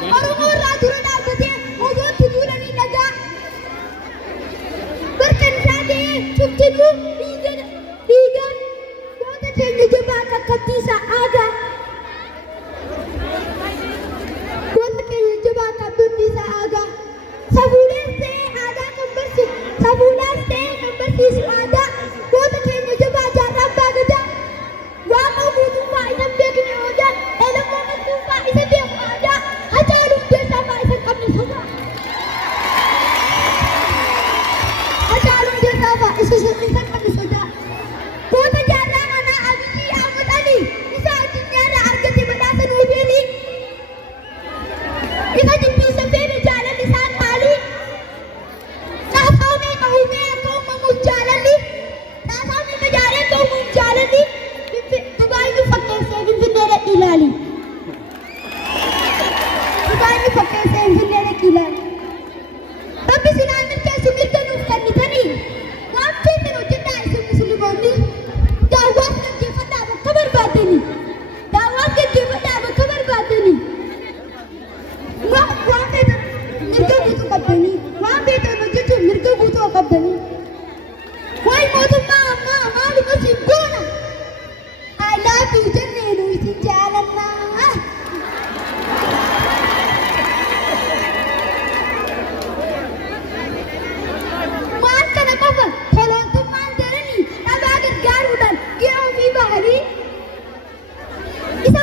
Oromoo irraa dura dhaabbatee osootti duulanii nagaa barkan isaa ta'ee cuftinuu dhiigaan goota keenya jabaa qaqqabsiisaa aadaa. Goota keenya jabaa qaqqabsiisaa aadaa. Safuuleen ta'ee aadaa kan barsiisu safuuleen ta'ee kan barsiisu aadaa. Goota keenya jabaa jaarraan baagadaa. Waaqa guutummaa isa beekne aadaa. Elamoo guutummaa isa beeku aadaa. Hacaaluu keessaa maa isa qabne sodaa. Hacaaluu keessaa maa isa qabne sodaa. Goota jaarraa kanaa Abiyyi Ahmad Ali isa addunyaarraa argate badhaasa Noobeelii. Isa jibbiisa beene jaalalli isaan maalii? Saasaa meeqa uumee akka uumamuuf jaalalli? Saasaa meeqa jaalee akka uumuuf jaalalli? Dubaayyuu fakkeessee Finfinnee dhaqi ilaali. Dubaayyuu fakkeessee Finfinnee dhaqi ilaali. Rabbi sinaan milkeessu mirga nuuf kennitanii waan feetan hojjedhaa isin musliimoonni. Daawwaas gaggeeffadhaa bakka barbaaddanii. Daawwaas gaggeeffadhaa bakka barbaaddanii. Waan feetan mirga guutuu qabdanii. Waan feetan hojjechuun mirga guutuu qabdanii. Wayi mootummaa ammaa maaluma siin goona? I love you jennee nu isin jaalannaa. Waan kana qofa toloontummaan jedhanii dhabaa gargaaruudhaan ga'ee ofii bahanii isa